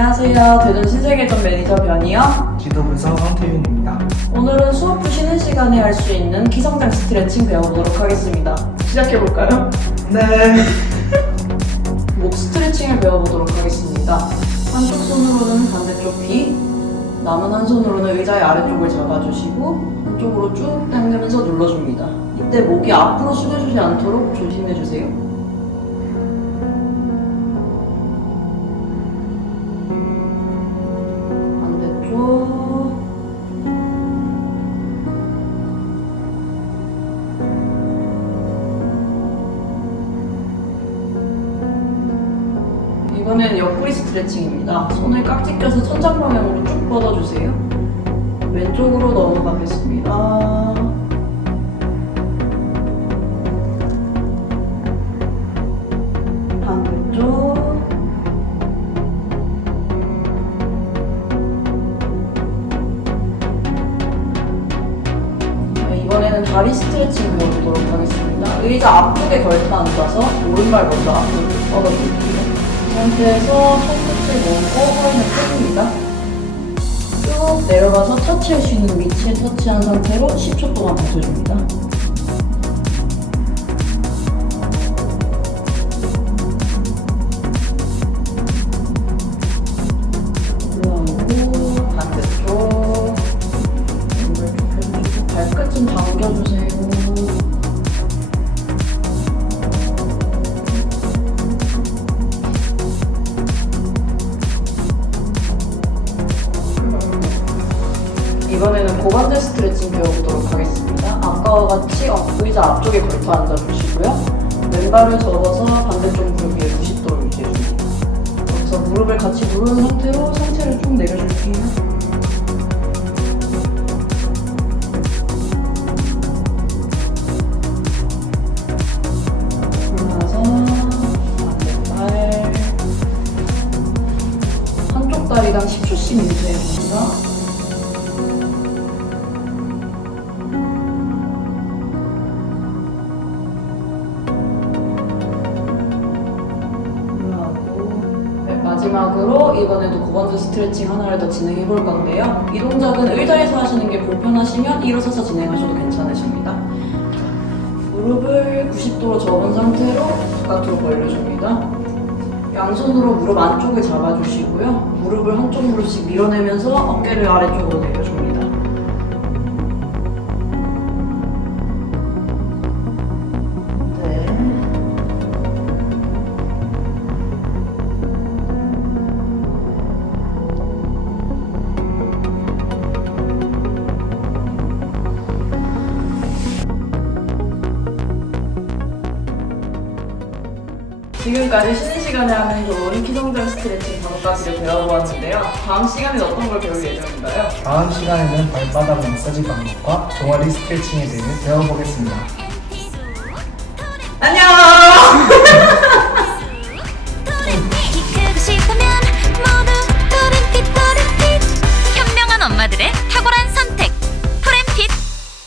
안녕하세요. 대전 신세계점 매니저 변희영. 지도부서 황태윤입니다. 오늘은 수업 후 쉬는 시간에 할 수 있는 기성장 스트레칭 배워보도록 하겠습니다. 시작해볼까요? 네. 목 스트레칭을 배워보도록 하겠습니다. 한쪽 손으로는 반대쪽 귀, 남은 한 손으로는 의자의 아래쪽을 잡아주시고 한쪽으로 쭉 당기면서 눌러줍니다. 이때 목이 앞으로 숙여주지 않도록 조심해주세요. 이번엔 옆구리 스트레칭입니다. 손을 깍지 껴서 천장 방향으로 쭉 뻗어주세요. 왼쪽으로 넘어가겠습니다. 반대쪽. 자, 이번에는 다리 스트레칭 배워보도록 하겠습니다. 의자 앞쪽에 걸터 앉아서 오른발 먼저 앞으로 뻗어줄게요. 이 상태에서 손끝을 모으고 허리는 펴줍니다. 쭉 내려가서 터치할 수 있는 위치에 터치한 상태로 10초 동안 버텨줍니다. 반대쪽 발끝 좀 당겨주세요. 고관절 스트레칭 배워보도록 하겠습니다. 아까와 같이 어, 의자 앞쪽에 걸터 앉아주시고요. 왼발을 접어서 반대쪽 무릎 위에 90도로 유지해줍니다. 여기서 무릎을 같이 누른 상태로 상체를 쭉 내려줄게요. 올라가서 반대발 한쪽 다리당 10초씩 유지해 마지막으로 이번에도 고관절 스트레칭 하나를 더 진행해 볼 건데요. 이 동작은 의자에서 하시는 게 불편하시면 일어서서 진행하셔도 괜찮으십니다. 무릎을 90도로 접은 상태로 바깥으로 벌려줍니다. 양손으로 무릎 안쪽을 잡아주시고요. 무릎을 한쪽 무릎씩 밀어내면서 어깨를 아래쪽으로 내려줍니다. 지금까지 쉬는 시간에 하면 좋은 키성장 스트레칭 다섯 가지를 배워보았는데요. 다음 시간엔 어떤 걸 배울 예정인가요? 다음 시간에는 발바닥 마사지 방법과 종아리 스트레칭에 대해 배워보겠습니다. 안녕!